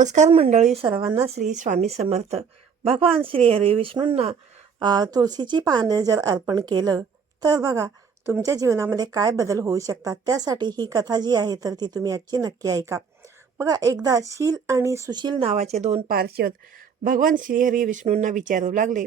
नमस्कार मंडळी, सर्वांना श्री स्वामी समर्थ. भगवान श्री हरी विष्णूंना तुळशीची पाने जर अर्पण केलं तर बघा तुमच्या जीवनामध्ये काय बदल होऊ शकतात. त्यासाठी ही कथा जी आहे तर ती तुम्ही आजची नक्की ऐका. बघा, एकदा शील आणि सुशील नावाचे दोन पार्षद भगवान श्रीहरी विष्णूंना विचारू लागले,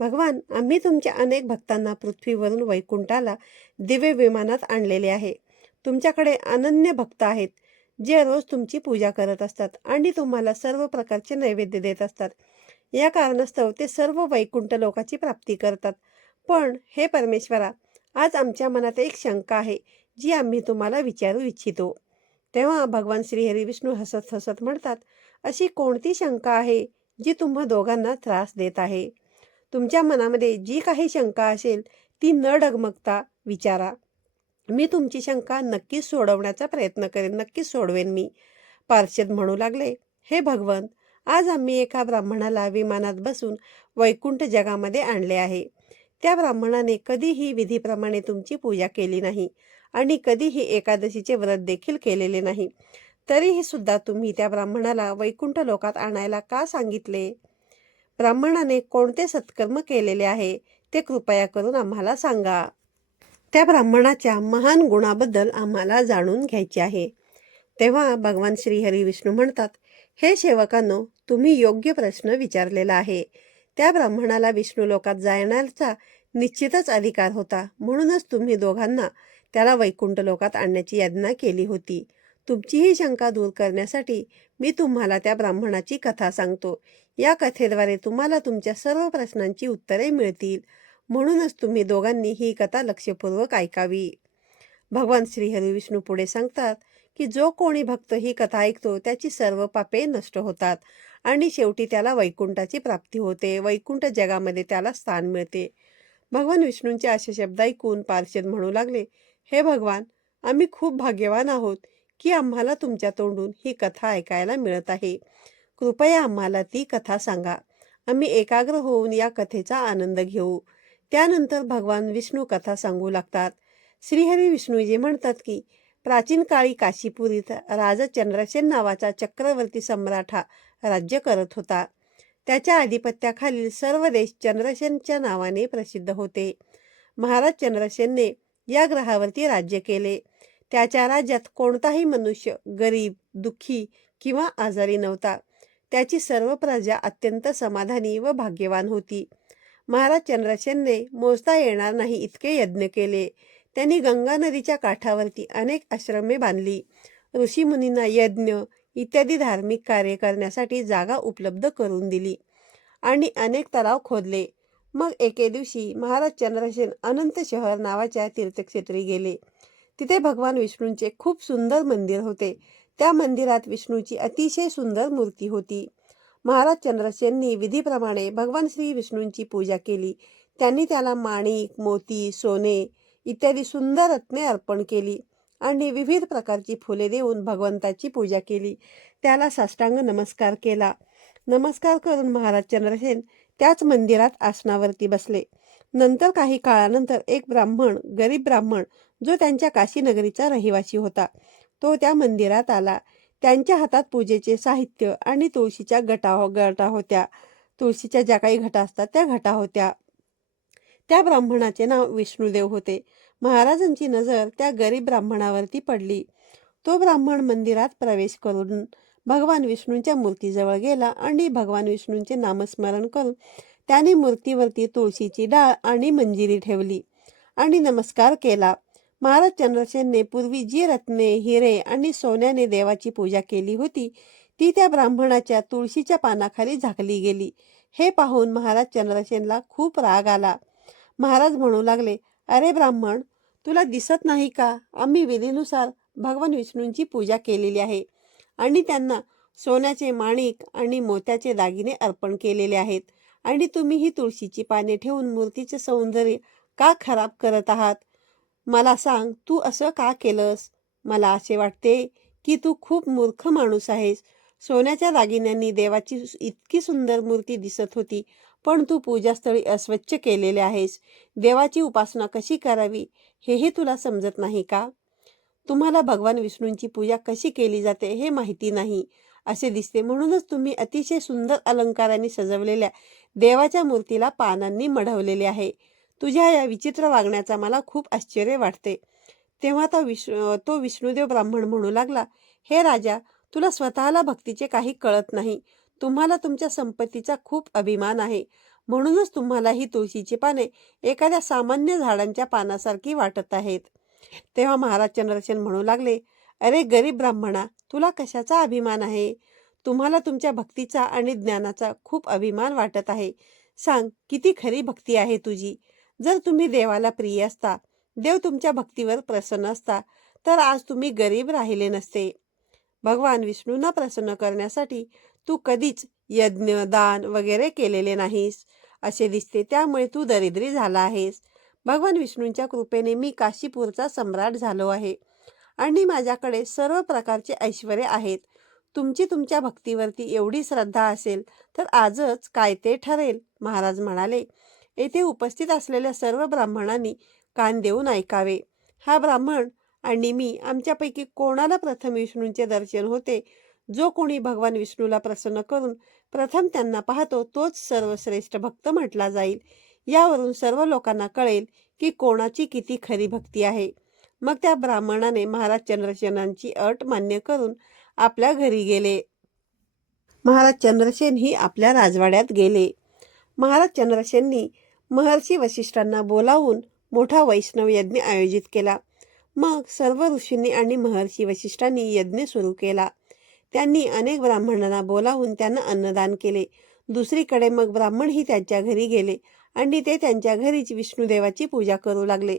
भगवान, आम्ही तुमच्या अनेक भक्तांना पृथ्वीवरून वैकुंठाला दिव्य विमानात आणलेले आहे. तुमच्याकडे अनन्य भक्त आहेत जे रोज तुमची पूजा करत असतात आणि तुम्हाला सर्व प्रकारचे नैवेद्य देत असतात. या कारणास्तव ते सर्व वैकुंठ लोकाची प्राप्ती करतात. पण हे परमेश्वरा, आज आमच्या मनात एक शंका आहे जी आम्ही तुम्हाला विचारू इच्छितो. तेव्हा भगवान श्रीहरी विष्णू हसत हसत म्हणतात, अशी कोणती शंका आहे जी तुम्हा दोघांना त्रास देत आहे? तुमच्या मनामध्ये जी काही शंका असेल ती न डगमगता विचारा. मी तुमची शंका नक्कीच सोडवण्याचा प्रयत्न करेन, नक्कीच सोडवेन मी. पार्षद म्हणू लागले, हे भगवंत, आज आम्ही एका ब्राह्मणाला विमानात बसून वैकुंठ जगामध्ये आणले आहे. त्या ब्राह्मणाने कधीही विधीप्रमाणे तुमची पूजा केली नाही आणि कधीही एकादशीचे व्रत देखील केलेले नाही. तरीही सुद्धा तुम्ही त्या ब्राह्मणाला वैकुंठ लोकात आणायला का सांगितले? ब्राह्मणाने कोणते सत्कर्म केलेले आहे ते कृपया करून आम्हाला सांगा. त्या ब्राह्मणाच्या महान गुणाबद्दल आम्हाला जाणून घ्यायचे आहे. तेव्हा भगवान श्रीहरी विष्णू म्हणतात, हे सेवकांनो, तुम्ही योग्य प्रश्न विचारलेला आहे. त्या ब्राह्मणाला विष्णू लोकात जाण्याचा निश्चितच अधिकार होता. म्हणूनच तुम्ही दोघांना त्याला वैकुंठ लोकात आणण्याची यातना केली होती. तुमची ही शंका दूर करण्यासाठी मी तुम्हाला त्या ब्राह्मणाची कथा सांगतो. या कथेद्वारे तुम्हाला तुमच्या सर्व प्रश्नांची उत्तरे मिळतील. म्हणूनच तुम्ही दोघांनी ही कथा लक्षपूर्वक ऐकावी. भगवान श्रीहरी विष्णू पुढे सांगतात की जो कोणी भक्त ही कथा ऐकतो त्याची सर्व पापे नष्ट होतात आणि शेवटी त्याला वैकुंठाची प्राप्ती होते. वैकुंठ जगामध्ये त्याला स्थान मिळते. भगवान विष्णूंचे असे शब्द ऐकून पार्षद म्हणू लागले, हे भगवान, आम्ही खूप भाग्यवान आहोत की आम्हाला तुमच्या तोंडून ही कथा ऐकायला मिळत आहे. कृपया आम्हाला ती कथा सांगा. आम्ही एकाग्र होऊन या कथेचा आनंद घेऊ. त्यानंतर भगवान विष्णू कथा सांगू लागतात. श्रीहरी विष्णूजी म्हणतात की प्राचीन काळी काशीपुरीत राजा चंद्रसेन नावाचा चक्रवर्ती सम्राट हा राज्य करत होता. त्याच्या आधिपत्याखालील सर्व देश चंद्रसेनच्या नावाने प्रसिद्ध होते. महाराज चंद्रसेनने या ग्रहावरती राज्य केले. त्याच्या राज्यात कोणताही मनुष्य गरीब, दुःखी किंवा आजारी नव्हता. त्याची सर्व प्रजा अत्यंत समाधानी व भाग्यवान होती. महाराज चंद्रसेनने मोजता येणार नाही इतके यज्ञ केले. त्यांनी गंगा नदीच्या काठावरती अनेक आश्रमे बांधली. ऋषीमुनींना यज्ञ इत्यादी धार्मिक कार्य करण्यासाठी जागा उपलब्ध करून दिली आणि अनेक तलाव खोदले. मग एके दिवशी महाराज चंद्रसेन अनंत शहर नावाच्या तीर्थक्षेत्री गेले. तिथे भगवान विष्णूंचे खूप सुंदर मंदिर होते. त्या मंदिरात विष्णूची अतिशय सुंदर मूर्ती होती. महाराज चंद्रसेननी विधीप्रमाणे भगवान श्री विष्णूंची पूजा केली. त्यांनी त्याला माणिक, मोती, सोने इत्यादी सुंदर रत्ने अर्पण केली आणि विविध प्रकारची फुले देऊन भगवंताची पूजा केली. त्याला साष्टांग नमस्कार केला. नमस्कार करून महाराज चंद्रसेन त्याच मंदिरात आसनावरती बसले. नंतर काही काळानंतर एक ब्राह्मण, गरीब ब्राह्मण, जो त्यांच्या काशी नगरीचा रहिवासी होता, तो त्या मंदिरात आला. त्यांच्या हातात पूजेचे साहित्य आणि तुळशीच्या घटा होत्या. तुळशीच्या ज्या काही घटा असतात त्या घटा होत्या. त्या ब्राह्मणाचे नाव विष्णुदेव होते. महाराजांची नजर त्या गरीब ब्राह्मणावरती पडली. तो ब्राह्मण मंदिरात प्रवेश करून भगवान विष्णूंच्या मूर्तीजवळ गेला आणि भगवान विष्णूंचे नामस्मरण करून त्याने मूर्तीवरती तुळशीची डाळ आणि मंजिरी ठेवली आणि नमस्कार केला. महाराज चंद्रसेनने पूर्वी जी रत्ने, हिरे आणि सोन्याने देवाची पूजा केली होती ती त्या ब्राह्मणाच्या तुळशीच्या पानाखाली झाकली गेली. हे पाहून महाराज चंद्रसेनला खूप राग आला. महाराज म्हणू लागले, अरे ब्राह्मण, तुला दिसत नाही का, आम्ही विधीनुसार भगवान विष्णूंची पूजा केलेली आहे आणि त्यांना सोन्याचे माणिक आणि मोत्याचे दागिने अर्पण केलेले आहेत आणि तुम्ही ही तुळशीची पाने ठेवून मूर्तीचे सौंदर्य का खराब करत आहात? मला सांग, तू असं का केलंस? मला असे वाटते की तू खूप मूर्ख माणूस आहेस. सोन्याच्या दागिन्यांनी देवाची इतकी सुंदर मूर्ती दिसत होती, पण तू पूजास्थळी अस्वच्छ केलेले आहेस. देवाची उपासना कशी करावी हेही तुला समजत नाही का? तुम्हाला भगवान विष्णूंची पूजा कशी केली जाते हे माहिती नाही असे दिसते. म्हणूनच तुम्ही अतिशय सुंदर अलंकारांनी सजवलेल्या देवाच्या मूर्तीला पानांनी मढवलेले आहे. तुझ्या या विचित्र वागण्याचा मला खूप आश्चर्य वाटते. तेव्हा तो विष्णुदेव ब्राह्मण म्हणू लागला, हे राजा, तुला स्वतःला भक्तीचे काही कळत नाही. तुम्हाला तुमच्या संपत्तीचा खूप अभिमान आहे. म्हणूनच तुम्हाला ही तुळशीची पाने एखाद्या सामान्य झाडांच्या पानासारखी वाटत आहेत. तेव्हा महाराज चंद्रसेन म्हणू लागले, अरे गरीब ब्राह्मणा, तुला कशाचा अभिमान आहे? तुम्हाला तुमच्या भक्तीचा आणि ज्ञानाचा खूप अभिमान वाटत आहे. सांग, किती खरी भक्ती आहे तुझी? जर तुम्ही देवाला प्रिय असता, देव तुमच्या भक्तीवर प्रसन्न असता, तर आज तुम्ही गरीब राहिले नसते. भगवान विष्णूंना प्रसन्न करण्यासाठी तू कधीच यज्ञ दान वगैरे केलेले नाहीस असे दिसते. त्यामुळे तू दरिद्री झाला आहेस. भगवान विष्णूंच्या कृपेने मी काशीपूरचा सम्राट झालो आहे आणि माझ्याकडे सर्व प्रकारचे ऐश्वर्य आहेत. तुमची तुमच्या भक्तीवरती एवढी श्रद्धा असेल तर आजच काय ते ठरेल. महाराज म्हणाले, येथे उपस्थित असलेल्या सर्व ब्राह्मणांनी कान देऊन ऐकावे. हा ब्राह्मण आणि मी आमच्यापैकी कोणाला प्रथम विष्णूंचे दर्शन होते, जो कोणी भगवान विष्णूला प्रसन्न करून प्रथम त्यांना पाहतो, तोच सर्वश्रेष्ठ भक्त म्हटला जाईल. यावरून सर्व लोकांना कळेल की कोणाची किती खरी भक्ती आहे. मग त्या ब्राह्मणाने महाराज चंद्रसेनांची अट मान्य करून आपल्या घरी गेले. महाराज चंद्रसेन ही आपल्या राजवाड्यात गेले. महाराज चंद्रसेननी महर्षी वशिष्ठांना बोलावून मोठा वैष्णव यज्ञ आयोजित केला. मग सर्व ऋषींनी आणि महर्षी वशिष्ठांनी यज्ञ सुरू केला. त्यांनी अनेक ब्राह्मणांना बोलावून त्यांना अन्नदान केले. दुसरीकडे मग ब्राह्मणही त्यांच्या घरी गेले आणि ते त्यांच्या घरीच विष्णुदेवाची पूजा करू लागले.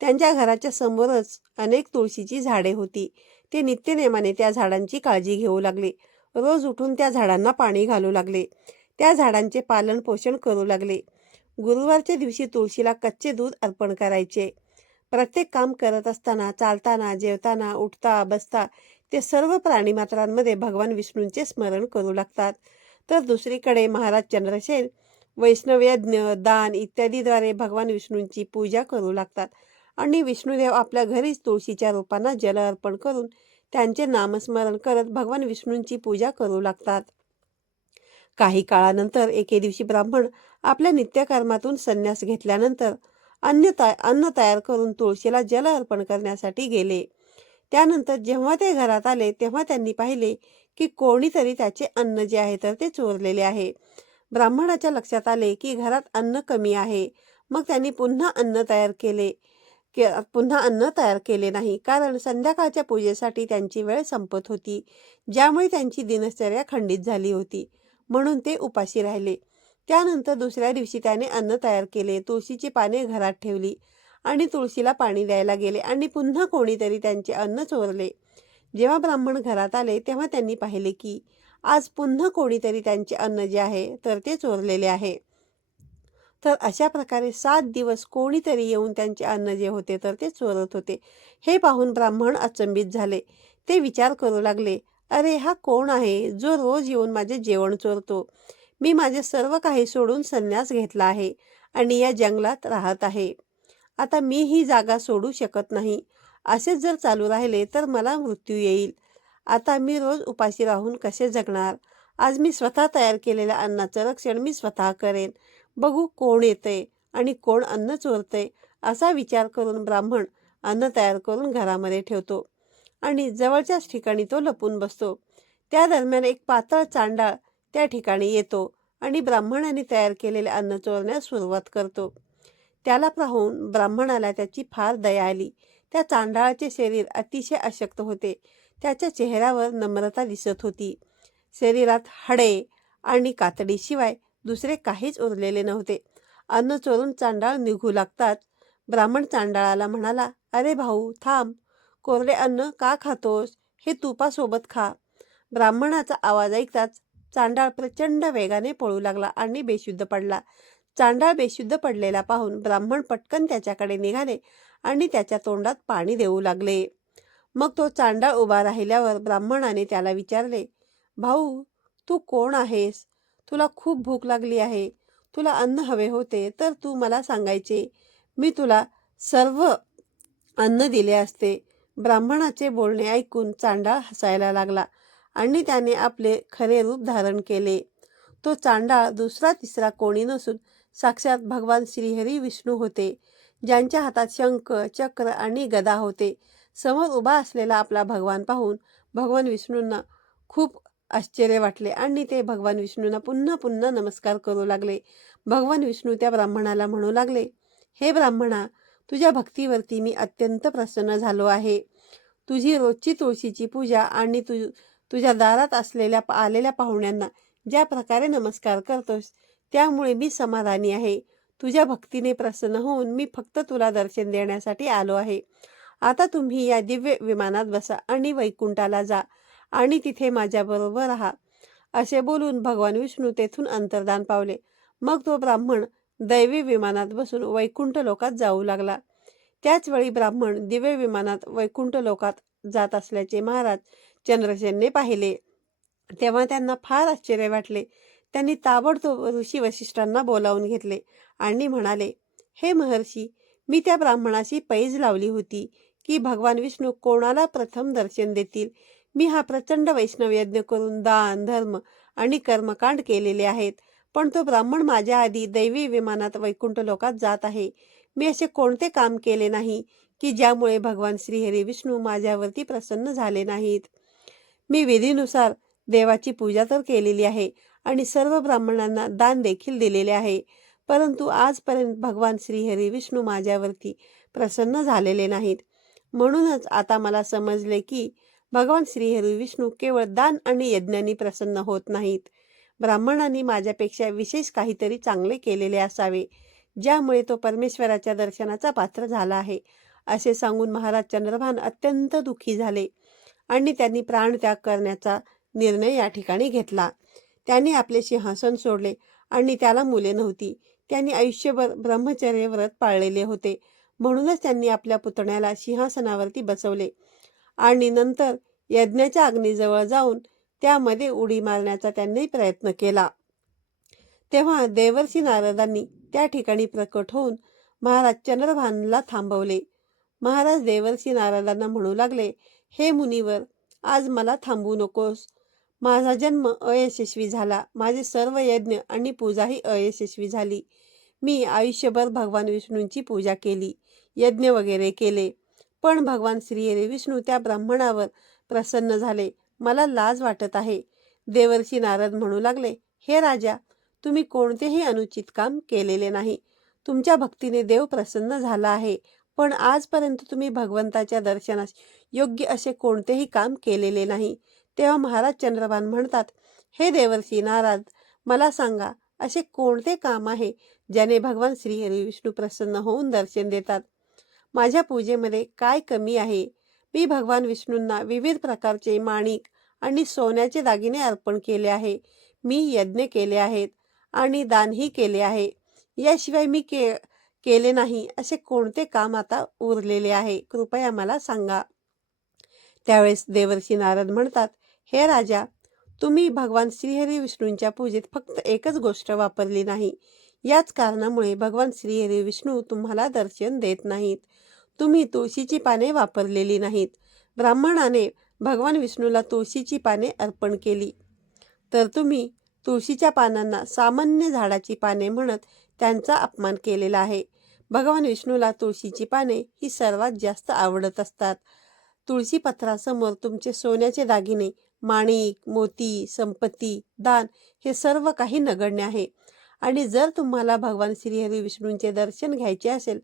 त्यांच्या घराच्या समोरच अनेक तुळशीची झाडे होती. ते नित्यनेमाने त्या झाडांची काळजी घेऊ लागले. रोज उठून त्या झाडांना पाणी घालू लागले. त्या झाडांचे पालन पोषण करू लागले. गुरुवारच्या दिवशी तुळशीला कच्चे दूध अर्पण करायचे. प्रत्येक काम करत असताना, चालताना, जेवताना, उठता बसता ते सर्व प्राणीमात्रांमध्ये भगवान विष्णूंचे स्मरण करू लागतात. तर दुसरीकडे महाराज चंद्रसेन वैष्णवयज्ञ दान इत्यादीद्वारे भगवान विष्णूंची पूजा करू लागतात आणि विष्णुदेव आपल्या घरीच तुळशीच्या रोपांना जल अर्पण करून त्यांचे नामस्मरण करत भगवान विष्णूंची पूजा करू लागतात. काही काळानंतर एके दिवशी ब्राह्मण आपल्या नित्यकर्मातून संन्यास घेतल्यानंतर अन्न तयार करून तुळशीला जल अर्पण करण्यासाठी गेले. त्यानंतर जेव्हा ते घरात आले तेव्हा त्यांनी पाहिले की कोणीतरी त्याचे अन्न जे आहे तर ते चोरलेले आहे. ब्राह्मणाच्या लक्षात आले की घरात अन्न कमी आहे. मग त्यांनी पुन्हा अन्न तयार केले नाही, कारण संध्याकाळच्या पूजेसाठी त्यांची वेळ संपत होती, ज्यामुळे त्यांची दिनचर्या खंडित झाली होती. म्हणून ते उपाशी राहिले. त्यानंतर दुसऱ्या दिवशी त्याने अन्न तयार केले, तुळशीची पाने घरात ठेवली आणि तुळशीला पाणी द्यायला गेले आणि पुन्हा कोणीतरी त्यांचे अन्न चोरले. जेव्हा ब्राह्मण घरात आले तेव्हा त्यांनी पाहिले की आज पुन्हा कोणीतरी त्यांचे अन्न जे आहे तर ते चोरलेले आहे. तर अशा प्रकारे 7 दिवस कोणीतरी येऊन त्यांचे अन्न जे होते तर ते चोरत होते. हे पाहून ब्राह्मण अचंबित झाले. ते विचार करू लागले, अरे हा कोण आहे जो रोज येऊन माझे जेवण चोरतो? मी माझे सर्व काही सोडून संन्यास घेतला आहे आणि या जंगलात राहत आहे. आता मी ही जागा सोडू शकत नाही. असेच जर चालू राहिले तर मला मृत्यू येईल. आता मी रोज उपाशी राहून कसे जगणार? आज मी स्वतः तयार केलेल्या अन्नाचं रक्षण मी स्वतः करेन. बघू कोण येतंय आणि कोण अन्न चोरतंय. असा विचार करून ब्राह्मण अन्न तयार करून घरामध्ये ठेवतो आणि जवळच्याच ठिकाणी तो लपून बसतो. त्या दरम्यान एक पातळ चांडाळ त्या ठिकाणी येतो आणि ब्राह्मणाने तयार केलेले अन्न चोरण्यास सुरुवात करतो. त्याला पाहून ब्राह्मणाला त्याची फार दया आली. त्या चांडाळाचे शरीर अतिशय अशक्त होते. त्याच्या चेहऱ्यावर नम्रता दिसत होती. शरीरात हाडे आणि कातडीशिवाय दुसरे काहीच उरलेले नव्हते. अन्न चोरून चांडाळ निघू लागतात. ब्राह्मण चांडाळाला म्हणाला, अरे भाऊ थांब, कोरडे अन्न का खातोस? हे तुपासोबत खा. ब्राह्मणाचा आवाज ऐकताच चांडाळ प्रचंड वेगाने पळू लागला आणि बेशुद्ध पडला. चांडाळ बेशुद्ध पडलेला पाहून ब्राह्मण पटकन त्याच्याकडे निघाले आणि त्याच्या तोंडात पाणी देऊ लागले. मग तो चांडाळ उभा राहिल्यावर ब्राह्मणाने त्याला विचारले, भाऊ तू कोण आहेस? तुला खूप भूक लागली आहे. तुला अन्न हवे होते तर तू मला सांगायचे, मी तुला सर्व अन्न दिले असते. ब्राह्मणाचे बोलणे ऐकून चांडाळ हसायला लागला आणि त्याने आपले खरे रूप धारण केले. तो चांडाळ दुसरा तिसरा कोणी नसून साक्षात भगवान श्रीहरी विष्णू होते, ज्यांच्या हातात शंख, चक्र आणि गदा होते. समोर उभा असलेला आपला भगवान पाहून भगवान विष्णूंना खूप आश्चर्य वाटले आणि ते भगवान विष्णूंना पुन्हा पुन्हा नमस्कार करू लागले. भगवान विष्णू त्या ब्राह्मणाला म्हणू लागले, हे ब्राह्मणा, तुझ्या भक्तीवरती मी अत्यंत प्रसन्न झालो आहे. तुझी रोजची तुळशीची पूजा आणि तुझ्या दारात आलेल्या पाहुण्यांना ज्या प्रकारे नमस्कार करतोस त्यामुळे मी समाधानी आहे. तुझ्या भक्तीने प्रसन्न होऊन मी फक्त तुला दर्शन देण्यासाठी आलो आहे. आता तुम्ही या दिव्य विमानात बसा आणि वैकुंठाला जा आणि तिथे माझ्याबरोबर राहा. असे बोलून भगवान विष्णू तेथून अंतर्धान पावले. मग तो ब्राह्मण दैवी विमानात बसून वैकुंठ लोकात जाऊ लागला. त्याच वेळी ब्राह्मण दिव्य विमानात वैकुंठ लोकात जात असल्याचे महाराज चंद्रसेनने पाहिले. तेव्हा त्यांना फार आश्चर्य वाटले. त्यांनी ताबडतोब ऋषी वशिष्ठांना बोलावून घेतले आणि म्हणाले, हे महर्षी, मी त्या ब्राह्मणाशी पैज लावली होती की भगवान विष्णू कोणाला प्रथम दर्शन देतील. मी हा प्रचंड वैष्णव यज्ञ करून दान, धर्म आणि कर्मकांड केलेले आहेत, पण तो ब्राह्मण माझ्या आधी दैवी विमानात वैकुंठ लोकात जात आहे. मी असे कोणते काम केले नाही की ज्यामुळे भगवान श्रीहरी विष्णू माझ्यावरती प्रसन्न झाले नाहीत. मी विधीनुसार देवाची पूजा तर केलेली आहे आणि सर्व ब्राह्मणांना दान देखील दिलेले आहे, परंतु आजपर्यंत भगवान श्रीहरी विष्णू माझ्यावरती प्रसन्न झालेले नाहीत. म्हणूनच आता मला समजले की भगवान श्रीहरी विष्णू केवळ दान आणि यज्ञांनी प्रसन्न होत नाहीत. ब्राह्मणांनी माझ्यापेक्षा विशेष काहीतरी चांगले केलेले असावे, ज्यामुळे तो परमेश्वराच्या दर्शनाचा पात्र झाला आहे. असे सांगून महाराज चंद्रभान अत्यंत दुःखी झाले आणि त्यांनी प्राणत्याग करण्याचा निर्णय या ठिकाणी घेतला. त्यांनी आपले सिंहासन सोडले आणि त्याला मुले नव्हती. त्यांनी आयुष्यभर ब्रह्मचर्य व्रत पाळलेले होते. म्हणूनच त्यांनी आपल्या पुतण्याला सिंहासनावरती बसवले आणि नंतर यज्ञाच्या अग्नीजवळ जाऊन त्यामध्ये उडी मारण्याचा त्यांनी प्रयत्न केला. तेव्हा देवर्षी नारदांनी त्या ठिकाणी प्रकट होऊन महाराज चंद्रभानला थांबवले. महाराज देवर्षी नारदांना म्हणू लागले, हे मुनिवर, आज मला थांबवू नकोस. माझा जन्म अयशस्वी झाला. माझे सर्व यज्ञ आणि पूजाही अयशस्वी झाली. मी आयुष्यभर भगवान विष्णूंची पूजा केली, यज्ञ वगैरे केले, पण भगवान श्रीहरी विष्णू त्या ब्राह्मणावर प्रसन्न झाले. मला लाज वाटत आहे. देवर्षी नारद म्हणू लागले, हे राजा, तुम्ही कोणतेही अनुचित काम केलेले नाही. तुमच्या भक्तीने देव प्रसन्न झाला आहे, पण आजपर्यंत तुम्ही भगवंताच्या दर्शनास योग्य असे कोणतेही काम केलेले नाही. तेव्हा महाराज चंद्रभान म्हणतात, हे देवर्षी नारद, मला सांगा, असे कोणते काम आहे ज्याने भगवान श्रीहरी विष्णू प्रसन्न होऊन दर्शन देतात? माझ्या पूजेमध्ये काय कमी आहे? मी भगवान विष्णूंना विविध प्रकारचे माणिक आणि सोन्याचे दागिने अर्पण केले आहे. मी यज्ञ केले आहेत आणि दानही केले आहे. याशिवाय मी केले नाही असे कोणते काम आता उरलेले आहे? कृपया मला सांगा. त्यावेळेस देवर्षी नारद म्हणतात, हे राजा, तुम्ही भगवान श्रीहरी विष्णूंच्या पूजेत फक्त एकच गोष्ट वापरली नाही. याच कारणामुळे भगवान श्रीहरी विष्णू तुम्हाला दर्शन देत नाहीत. तुम्ही तुळशीची पाने वापरलेली नाहीत. ब्राह्मणाने भगवान विष्णूला तुळशीची पाने अर्पण केली, तर तुम्ही तुळशीच्या पानांना सामान्य झाडाची पाने म्हणत त्यांचा अपमान केलेला आहे. भगवान विष्णूला तुळशीची पाने ही सर्वात जास्त आवडत असतात. तुळशी पत्रासमोर तुमचे सोन्याचे दागिने, माणिक, मोती, संपत्ती, दान हे सर्व काही नगण्य आहे. आणि जर तुम्हाला भगवान श्रीहरी विष्णूंचे दर्शन घ्यायचे असेल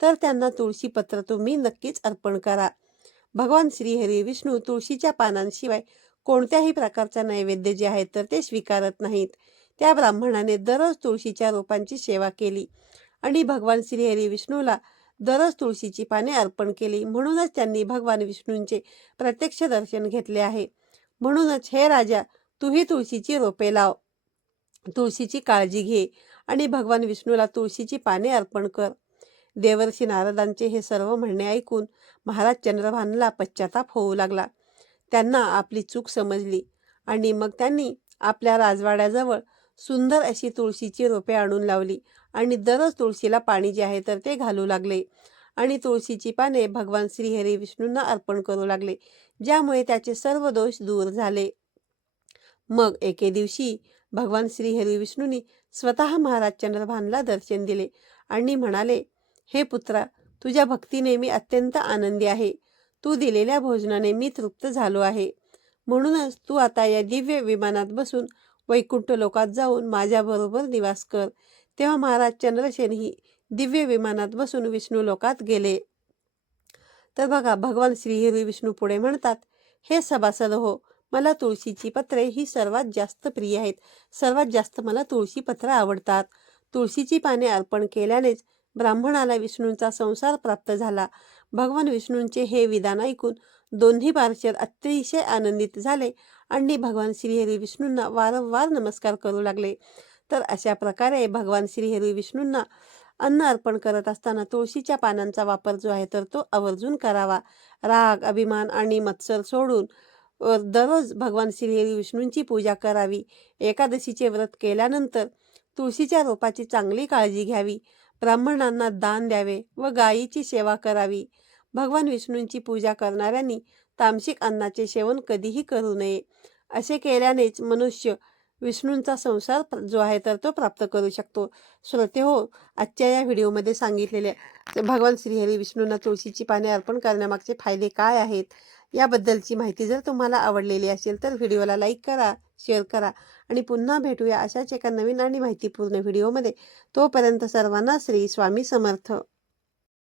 तर त्यांना तुळशी पत्र तुम्ही नक्कीच अर्पण करा. भगवान श्रीहरी विष्णू तुळशीच्या पानांशिवाय कोणत्याही प्रकारचा नैवेद्य जे आहे तर ते स्वीकारत नाहीत. त्या ब्राह्मणाने दररोज तुळशीच्या रोपांची सेवा केली आणि भगवान श्रीहरी विष्णूला दररोज तुळशीची पाने अर्पण केली. म्हणूनच त्यांनी भगवान विष्णूंचे प्रत्यक्ष दर्शन घेतले आहे. म्हणूनच हे राजा, तूही तुळशीची रोपे लाव, तुळशीची काळजी घे आणि भगवान विष्णूला तुळशीची पाने अर्पण कर. देवर्षी नारदांचे हे सर्व म्हणणे ऐकून महाराज चंद्रभानला पश्चाताप होऊ लागला. त्यांना आपली चूक समजली आणि मग त्यांनी आपल्या राजवाड्याजवळ सुंदर अशी तुळशीची रोपे आणून लावली आणि दररोज तुळशीला पाणी जे आहे तर ते घालू लागले आणि तुळशीची पाने भगवान श्रीहरी विष्णूंना अर्पण करू लागले, ज्यामुळे त्याचे सर्व दोष दूर झाले. मग एके दिवशी भगवान श्री हरी विष्णूंनी स्वतः महाराज चंद्रभानला दर्शन दिले आणि म्हणाले, हे पुत्रा, तुझ्या भक्तीने मी अत्यंत आनंदी आहे. तू दिलेल्या भोजनाने मी तृप्त झालो आहे. म्हणूनच तू आता या दिव्य विमानात बसून वैकुंठ लोकात जाऊन माझ्याबरोबर निवास कर. तेव्हा महाराज चंद्रसेनही दिव्य विमानात बसून विष्णू लोकात गेले. तर बघा, भगवान श्रीहरी विष्णू पुढे म्हणतात, हे सभासद हो, मला तुळशीची पत्रे ही सर्वात जास्त प्रिय आहेत. सर्वात जास्त मला तुळशी पत्र आवडतात. तुळशीची पाने अर्पण केल्यानेच ब्राह्मणाला विष्णूंचा संसार प्राप्त झाला. भगवान विष्णूंचे हे विधान ऐकून दोन्ही पार्षद अतिशय आनंदित झाले आणि भगवान श्रीहरी विष्णूंना वारंवार नमस्कार करू लागले. तर अशा प्रकारे भगवान श्रीहरी विष्णूंना अन्न अर्पण करत असताना तुळशीच्या पानांचा वापर जो आहे तर तो आवर्जून करावा. राग, अभिमान आणि मत्सर सोडून दररोज भगवान श्रीहरी विष्णूंची पूजा करावी. एकादशीचे व्रत केल्यानंतर तुळशीच्या रोपाची चांगली काळजी घ्यावी. ब्राह्मणांना दान द्यावे व गायीची सेवा करावी. भगवान विष्णूंची पूजा करणाऱ्यांनी तामसिक अन्नाचे सेवन कधीही करू नये. असे केल्यानेच मनुष्य विष्णूंचा संसार जो आहे तर तो प्राप्त करू शकतो. श्रोते हो, आजच्या या व्हिडिओमध्ये सांगितलेले भगवान श्रीहरी विष्णूंना तुळशीची पाने अर्पण करण्यामागचे फायदे काय आहेत याबद्दलची माहिती जर तुम्हाला आवडलेली असेल तर व्हिडिओला लाईक करा, शेअर करा आणि पुन्हा भेटूया अशाच एका नवीन आणि माहितीपूर्ण व्हिडिओमध्ये. तोपर्यंत सर्वांना श्री स्वामी समर्थ.